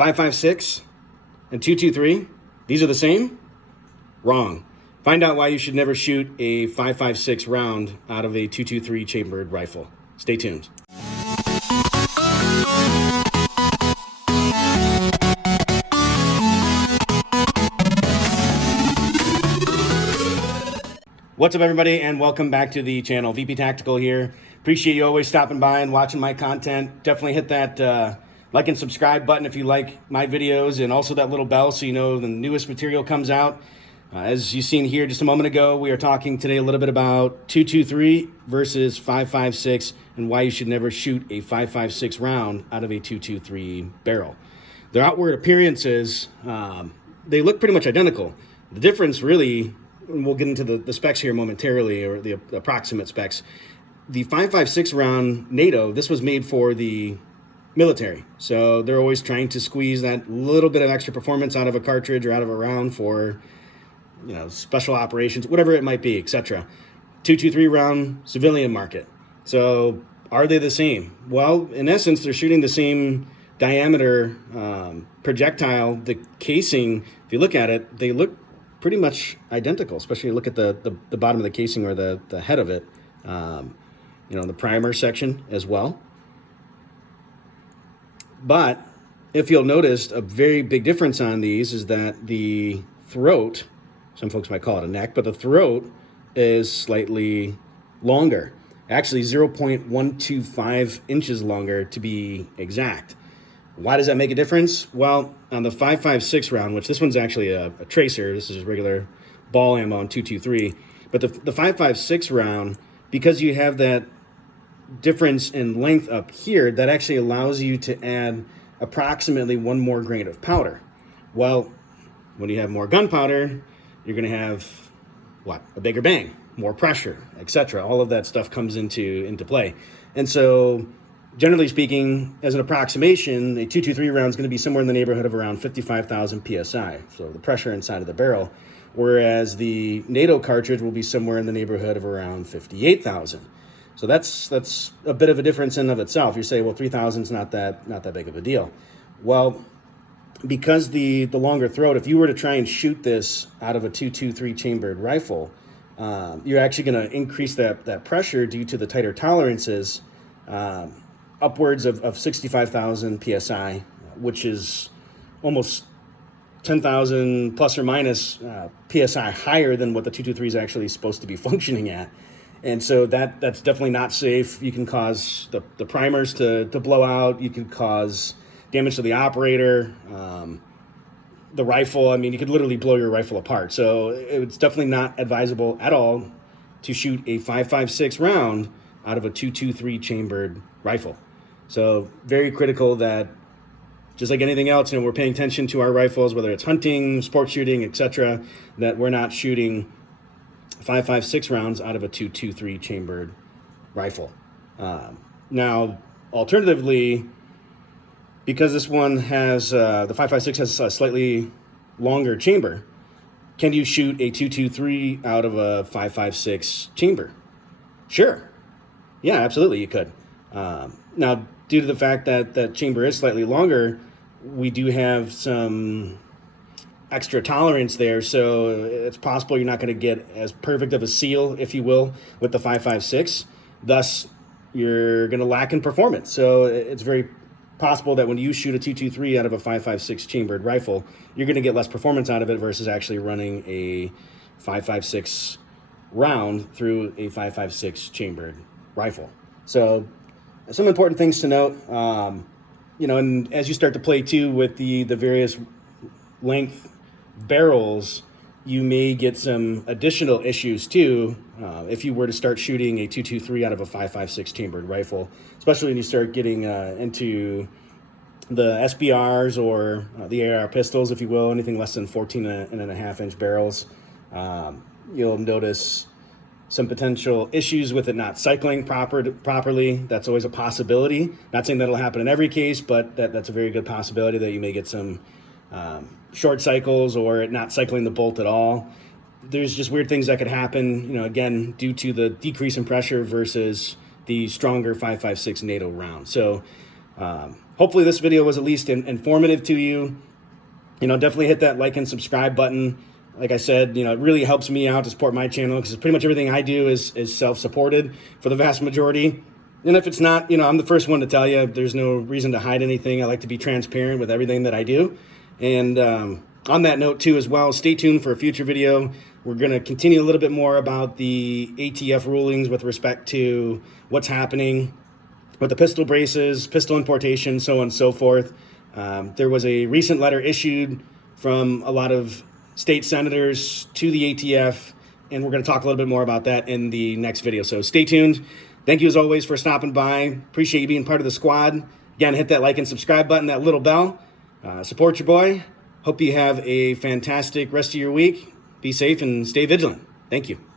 5.56 and 2.23, these are the same? Wrong. Find out why you should never shoot a 5.56 round out of a 2.23 chambered rifle. Stay tuned. What's up, everybody, and welcome back to the channel. VP Tactical here. Appreciate you always stopping by and watching my content. Definitely hit that like and subscribe button if you like my videos, and also that little bell so you know the newest material comes out. As you've seen here just a moment ago, we are talking today a little bit about 2.23 versus 5.56 and why you should never shoot a 5.56 round out of a 2.23 barrel. Their outward appearances, they look pretty much identical. The difference really, and we'll get into the specs here momentarily, or the approximate specs. The 5.56 round NATO, this was made for the military. So they're always trying to squeeze that little bit of extra performance out of a cartridge or out of a round for, you know, special operations, whatever it might be, etc. 2.23 round civilian market. So are they the same? Well, in essence, they're shooting the same diameter projectile. The casing, if you look at it, they look pretty much identical, especially look at the bottom of the casing, or the head of it, the primer section as well. But if you'll notice, a very big difference on these is that the throat, some folks might call it a neck, but the throat is slightly longer, actually 0.125 inches longer to be exact. Why does that make a difference? Well, on the 5.56 round, which this one's actually a tracer, this is just regular ball ammo on 2.23, but the 5.56 round, because you have that difference in length up here, that actually allows you to add approximately one more grain of powder. Well, when you have more gunpowder, you're going to have what? A bigger bang, more pressure, etc. All of that stuff comes into play. And so, generally speaking, as an approximation, a 2.23 round is going to be somewhere in the neighborhood of around 55,000 psi, so the pressure inside of the barrel, whereas the NATO cartridge will be somewhere in the neighborhood of around 58,000. So that's a bit of a difference in of itself. You say, well, 3,000 is not that big of a deal. Well, because the longer throat, if you were to try and shoot this out of a 2.23 chambered rifle, you're actually going to increase that pressure due to the tighter tolerances, upwards of 65,000 psi, which is almost 10,000 plus or minus psi higher than what the 223 is actually supposed to be functioning at. And so that's definitely not safe. You can cause the primers to blow out. You can cause damage to the operator, the rifle. I mean, you could literally blow your rifle apart. So it's definitely not advisable at all to shoot a 5.56 round out of a 2.23 chambered rifle. So very critical that, just like anything else, we're paying attention to our rifles, whether it's hunting, sports shooting, etc., that we're not shooting 5.56 rounds out of a 2.23 chambered rifle. Now, alternatively, because this one has, the 5.56 has a slightly longer chamber, can you shoot a 2.23 out of a 5.56 chamber? Sure. Yeah, absolutely, you could. Now, due to the fact that that chamber is slightly longer, we do have some extra tolerance there, so it's possible you're not going to get as perfect of a seal, if you will, with the 5.56. Thus, you're going to lack in performance. So it's very possible that when you shoot a 2.23 out of a 5.56 chambered rifle, you're going to get less performance out of it versus actually running a 5.56 round through a 5.56 chambered rifle. So some important things to note, and as you start to play too with the various length barrels, you may get some additional issues too if you were to start shooting a 2.23 out of a 5.56 chambered rifle, especially when you start getting into the SBRs or the AR pistols, if you will, anything less than 14.5 inch barrels. You'll notice some potential issues with it not cycling properly. That's always a possibility. Not saying that'll happen in every case, but that's a very good possibility that you may get some short cycles or it not cycling the bolt at all. There's just weird things that could happen, again, due to the decrease in pressure versus the stronger 5.56 NATO round. So Hopefully this video was at least informative to you. Definitely hit that like and subscribe button. Like I said, it really helps me out to support my channel, because pretty much everything I do is self-supported for the vast majority. And if it's not, I'm the first one to tell you, there's no reason to hide anything. I like to be transparent with everything that I do. And on that note too as well, stay tuned for a future video. We're going to continue a little bit more about the ATF rulings with respect to what's happening with the pistol braces, pistol importation, so on and so forth. There was a recent letter issued from a lot of state senators to the ATF, and we're going to talk a little bit more about that in the next video. So stay tuned. Thank you as always for stopping by. Appreciate you being part of the squad. Again, hit that like and subscribe button, that little bell. Support your boy. Hope you have a fantastic rest of your week. Be safe and stay vigilant. Thank you.